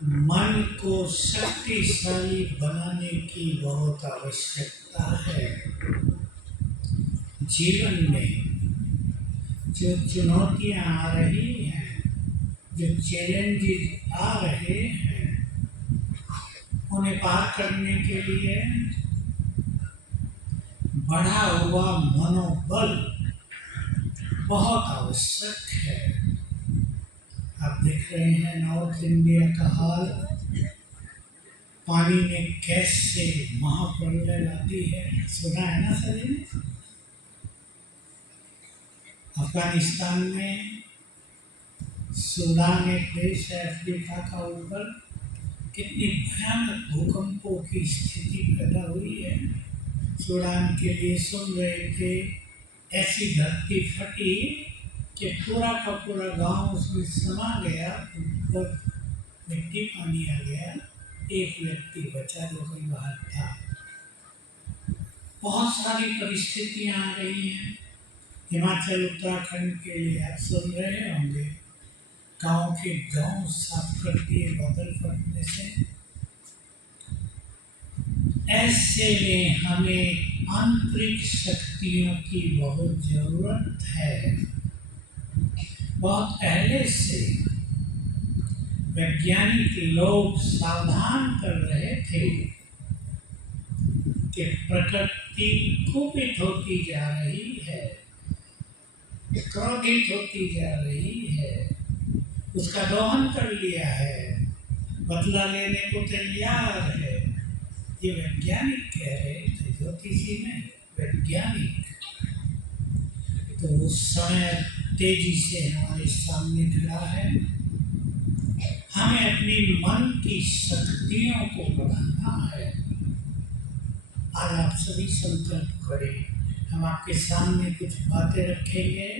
मन को शक्तिशाली बनाने की बहुत आवश्यकता है। जीवन में जो चुनौतियां आ रही हैं, जो चैलेंजेस आ रहे हैं, उन्हें पार करने के लिए बढ़ा हुआ मनोबल बहुत आवश्यक है। आप देख रहे हैं नॉर्थ इंडिया का हाल, पानी में कैसे महाप्रलय आती है, सुना है ना सभी ने। अफगानिस्तान में, सूडान एक देश है अफ्रीका का, ऊपर कितनी भयानक भूकंपों की स्थिति पैदा हुई है। सूडान के लिए सुन रहे थे, ऐसी धरती फटी कि पूरा का पूरा गांव उसमें समा गया, ऊपर मिट्टी पानी आ गया, एक व्यक्ति बचा जो कोई बाहर था। बहुत सारी परिस्थितियां आ रही हैं। हिमाचल उत्तराखंड के लिए आप सुन रहे होंगे, गांव के गांव साफ कर दिए बादल फटने से। ऐसे में हमें आंतरिक शक्तियों की बहुत जरूरत है। बहुत पहले से वैज्ञानिक लोग सावधान कर रहे थे कि प्रकृति कुपित होती जा रही है, क्रोधित होती जा रही है, उसका दोहन कर लिया है, बदला लेने को तैयार है। ये वैज्ञानिक कह रहे थे, ज्योतिषी नहीं, वैज्ञानिक। तो उस समय तेजी से हमारे सामने खड़ा है। हमें अपनी मन की शक्तियों को बढ़ाना है। आज आप सभी संकल्प करें, हम आपके सामने कुछ बातें रखेंगे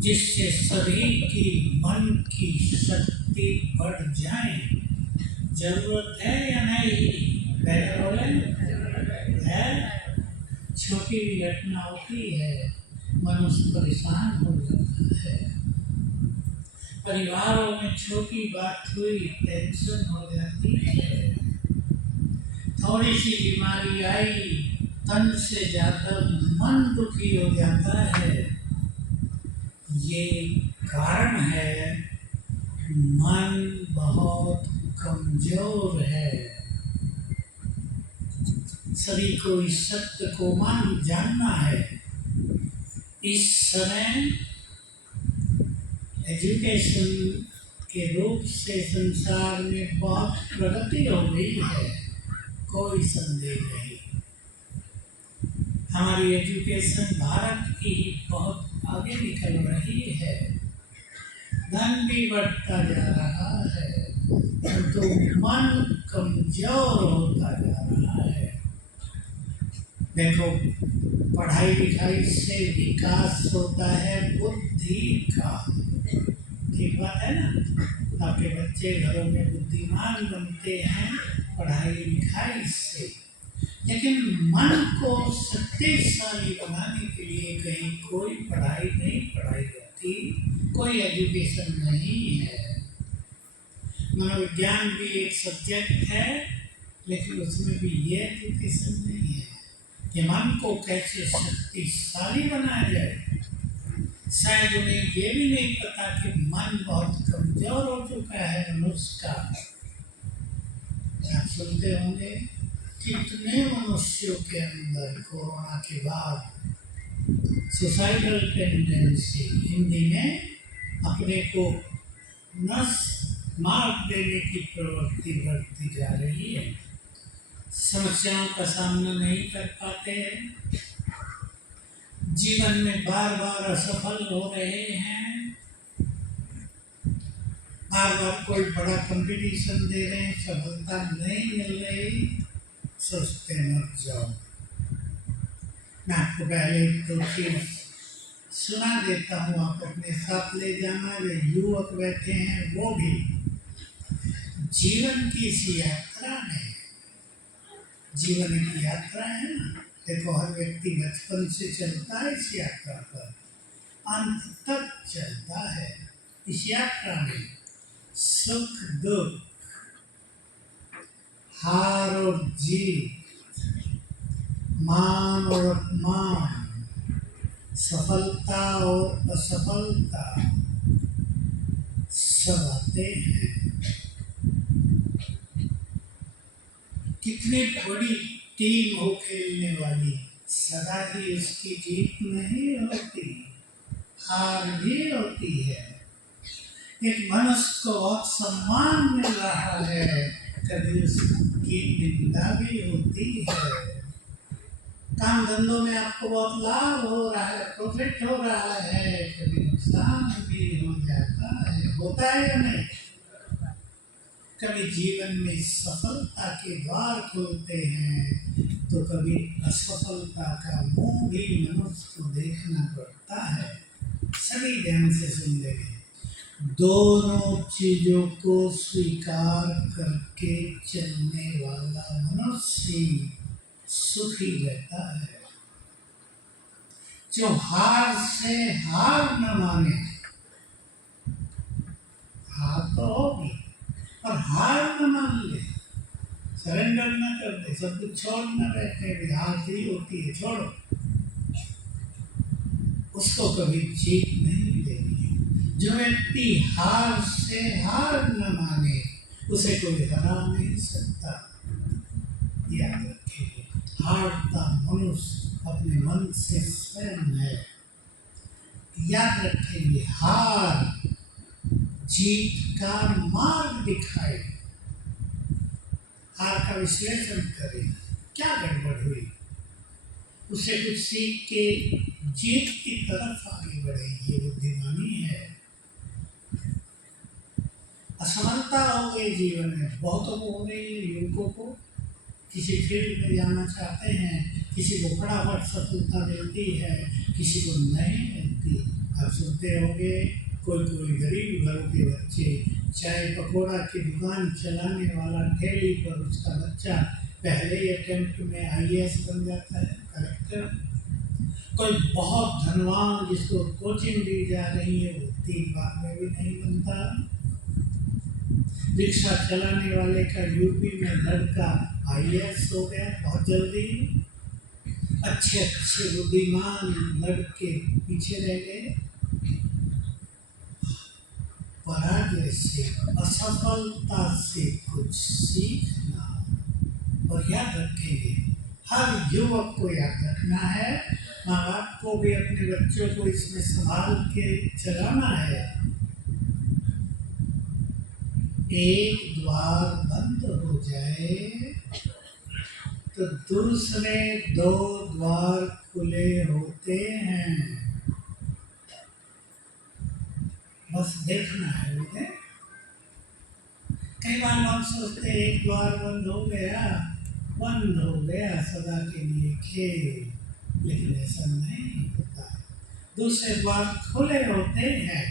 जिससे सभी की मन की शक्ति बढ़ जाए। जरूरत है या नहीं? है। छोटी भी घटना होती है, मनुष्य परेशान हो जाता है। परिवारों में छोटी बात हुई, टेंशन हो जाती है। थोड़ी सी बीमारी आई, तन से ज्यादा मन दुखी हो जाता है। ये कारण है मन बहुत कमजोर है। सभी को इस सत्य को जानना है। इस समय एजुकेशन के रूप से संसार में बहुत प्रगति हो गई है, कोई संदेह नहीं। हमारी एजुकेशन भारत की बहुत आगे निकल रही है, धन भी बढ़ता जा रहा है, तो मन कमजोर होता जा रहा है। देखो, पढ़ाई लिखाई से विकास होता है बुद्धि का, ठीक बात है ना। आपके बच्चे घरों में बुद्धिमान बनते हैं पढ़ाई लिखाई से, लेकिन मन को शक्तिशाली बनाने के लिए कहीं कोई पढ़ाई नहीं पढ़ाई जाती, कोई एजुकेशन नहीं है। मनोविज्ञान भी एक सब्जेक्ट है, लेकिन उसमें भी ये एजुकेशन नहीं है कि मन को कैसे शक्तिशाली बनाया जाए। शायद उन्हें ये भी नहीं पता कि मन बहुत कमजोर हो चुका है मनुष्य का। आप सुनते होंगे कितने मनुष्यों के अंदर कोरोना के बाद सुसाइडल टेंडेंसी, हिंदी में अपने को नस मार देने की प्रवृत्ति बढ़ती जा रही है। समस्याओं का सामना नहीं कर पाते हैं, जीवन में बार बार असफल हो रहे हैं, बार बार कोई बड़ा कंपटीशन दे रहे हैं, सफलता नहीं मिल रही, सोचते मत जाओ। मैं आपको पहले दो चीज सुना देता हूँ, आप अपने साथ ले जाना। जो युवक बैठे हैं वो भी जीवन की इस यात्रा में, जीवन की यात्रा है ना, देखो हर व्यक्ति बचपन से चलता है इस यात्रा पर, अंत तक चलता है। इस यात्रा में सुख दुख हार और जीत, मान और अपमान, सफलता और असफलता सब आते हैं। कितनी बड़ी टीम हो खेलने वाली, सदा ही उसकी जीत नहीं होती, हार भी होती है। एक मनुष्य को बहुत सम्मान मिल रहा है, कभी उसकी निंदा भी होती है। काम धंधों में आपको बहुत लाभ हो रहा है, प्रॉफिट हो रहा है, कभी नुकसान भी हो जाता है, होता है या नहीं? कभी जीवन में सफलता के द्वार खुलते हैं तो कभी असफलता का मुंह भी मनुष्य को देखना पड़ता है। सभी ध्यान से सुन लेंगे। दोनों चीजों को स्वीकार करके चलने वाला मनुष्य सुखी रहता है। जो हार से हार न माने, हार तो होगी और हार न मान ले, सरेंडर न कर दे, सब कुछ छोड़ न बैठे भी हार ही होती है, छोड़ो, उसको कभी जीत नहीं मिलेगी। जो व्यक्ति हार से हार न माने, उसे कोई हरा नहीं सकता। याद रखिए, हारता मनुष्य अपने मन से स्वयं है। याद रखेंगे, हार जीत का मार्ग दिखाए। हार का विश्लेषण करें, क्या गड़बड़ हुई, उसे कुछ सीख के जीत की तरफ आगे बढ़े, ये बुद्धिमानी है। असमानता हो गई जीवन में, बहुतों को हो गई है। युवकों को किसी फील्ड में जाना चाहते हैं, किसी को फटाफट सफलता मिलती है, किसी को नहीं मिलती। आप सुनते होंगे कोई कोई गरीब घरों के बच्चे, चाय पकौड़ा की दुकान चलाने वाला ठेली पर उसका बच्चा पहले ही अटेम्प्ट में IAS बन जाता है, कलेक्टर। कोई बहुत धनवान जिसको कोचिंग दी जा रही है, वो 3 बार में भी नहीं बनता। रिक्शा चलाने वाले का यूपी में लड़का IAS हो गया बहुत जल्दी। अच्छे अच्छे बुद्धिमान लड़के पीछे रह गए। पराजय से, असफलता से कुछ सीखना। और याद रखेंगे, हर युवक को याद रखना है, माँ बाप को भी अपने बच्चों को इसमें संभाल के चलाना है। एक द्वार बंद हो जाए तो दूसरे 2 द्वार खुले होते हैं, बस देखना है मुझे। कई बार हम सोचते हैं एक द्वार बंद हो गया सदा के लिए खेल, लेकिन ऐसा नहीं होता, दूसरे द्वार खुले होते हैं।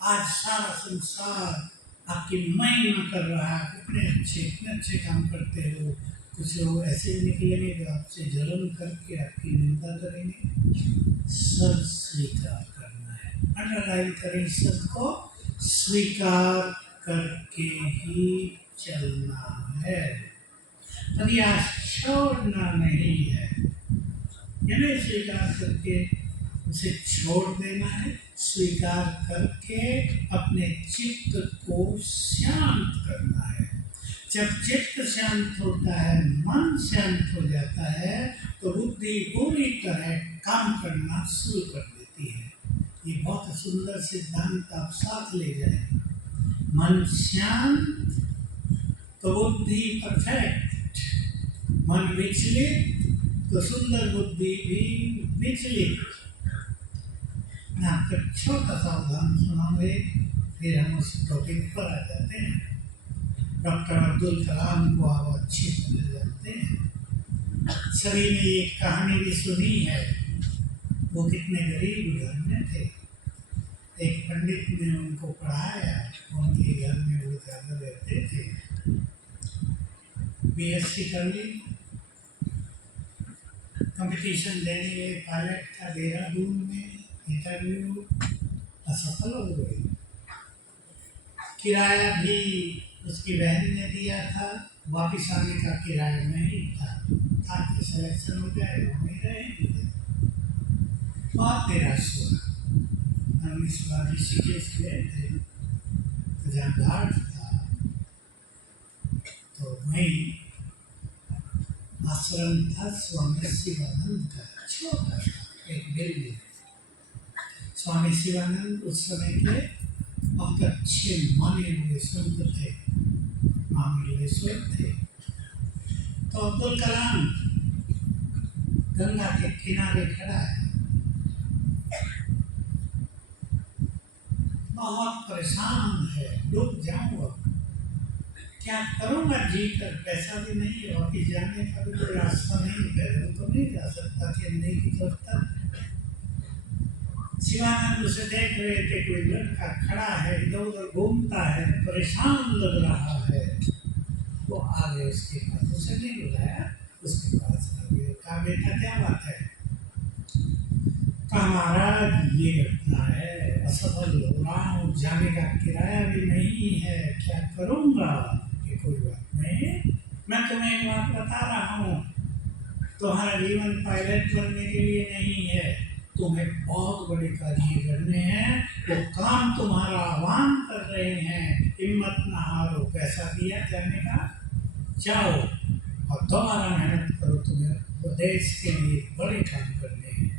आज सारा संसार आपकी महिमा कर रहा है, इतने अच्छे काम करते हो। कुछ लोग ऐसे भी निकलेंगे जो आपसे जलन करके आपकी निंदा करेंगे। सब स्वीकार करना है, अंडरलाइन करें, सबको स्वीकार करके ही चलना है, प्रयास छोड़ना नहीं है। यानी स्वीकार करके उसे छोड़ देना है, स्वीकार करके अपने चित्त को शांत करना है। जब चित्त शांत होता है, मन शांत हो जाता है, तो बुद्धि पूरी तरह काम करना शुरू कर देती है। ये बहुत सुंदर सिद्धांत आप साथ ले जाए। मन शांत तो बुद्धि परफेक्ट, मन विचलित तो सुंदर बुद्धि भी विचलित। मैं आपको छोटा सा उदाहरण सुनाऊंगे, फिर हम उस टॉपिक पर आ जाते हैं। डॉक्टर अब्दुल कलाम को आप अच्छी तरह जानते हैं, सभी ने एक कहानी भी सुनी है। वो कितने गरीब घर में थे, एक पंडित ने उनको पढ़ाया, उनके घर में वो ज़्यादा रहते थे। BSc कर ली, कंपटीशन देने गए, पायलट था देहरादून में, इंटरव्यू असफल हो गए। किराया भी उसकी बहन ने दिया था, वापिस आने का किराया नहीं था, कि सिलेक्शन हो जाए वो नहीं रहेंगे। बहुत निराश हुआ। हम इस बार ऋषिकेश गए थे, तो जहाँ घाट था तो वहीं आश्रम था स्वामी शिवानंद का, छोटा सा एक बिल्डिंग। स्वामी शिवानंद उस समय के बहुत अच्छे माने हुए संत थे, महामंडलेश्वर थे। तो अब्दुल कलाम गंगा के किनारे खड़ा है, बहुत परेशान है, डूब जाऊंगा, क्या करूंगा जी कर, पैसा भी नहीं है, वापिस जाने का भी कोई रास्ता नहीं, पैदल तो नहीं जा सकता चेन्नई की तरफ तक। शिवानंद उसे देख रहे थे, कोई लड़का खड़ा है, इधर उधर घूमता है, परेशान लग रहा है। वो आगे उसके पास, उसे नहीं बुलाया, उसके पास आगे कहा, बेटा क्या बात है? कहा, महाराज ये घटना है, असफल हो रहा हूँ, जाने का किराया भी नहीं है, क्या करूँगा? कि कोई बात नहीं, मैं तुम्हें एक बात बता रहा हूँ, तुम्हारा जीवन पायलट बनने के लिए नहीं है, तुम्हें बहुत बड़े कार्य करने हैं, वो काम तुम्हारा आह्वान कर रहे हैं, हिम्मत ना हारो, पैसा दिया जाने का, जाओ और दोबारा मेहनत करो, तुम्हें देश के लिए बड़े काम करने हैं।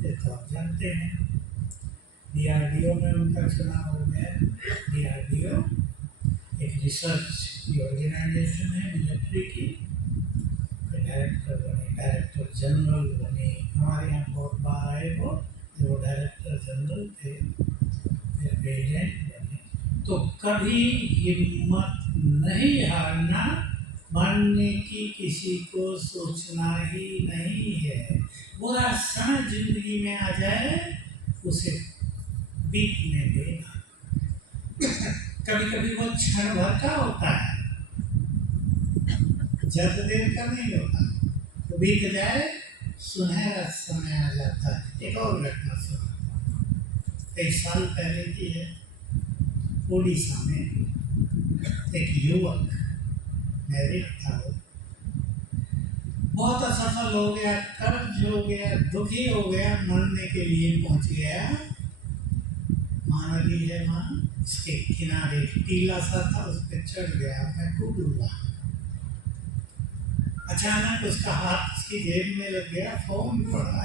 ये तो आप जानते हैं, DRDO में उनका चुनाव हो गया। DRDO एक रिसर्च की ऑर्गेनाइजेशन है मिलिट्री की, डायरेक्टर बने, डायरेक्टर जनरल बने, हमारे यहाँ बहुत बार आए वो डायरेक्टर जनरल थे, फिर प्रेसिडेंट बने। तो कभी हिम्मत नहीं हारना, मरने की किसी को सोचना ही नहीं है। बुरा समय जिंदगी में आ जाए उसे बीतने देना। कभी कभी वो क्षण भर का होता है, ज्यादा देर का नहीं होता, तो बीत जाए, सुनहरा समय आ जाता है। एक और घटना सुना, कई साल पहले की है। उड़ीसा में एक युवक मैरिड था, वो बहुत असफल हो गया, कर्ज हो गया, दुखी हो गया, मरने के लिए पहुंच गया। महानदी है वहाँ, उसके किनारे टीला सा था, उस पर चढ़ गया, मैं खूब डूबा। अचानक उसका हाथ उसकी जेब में लग गया, फोन पड़ा।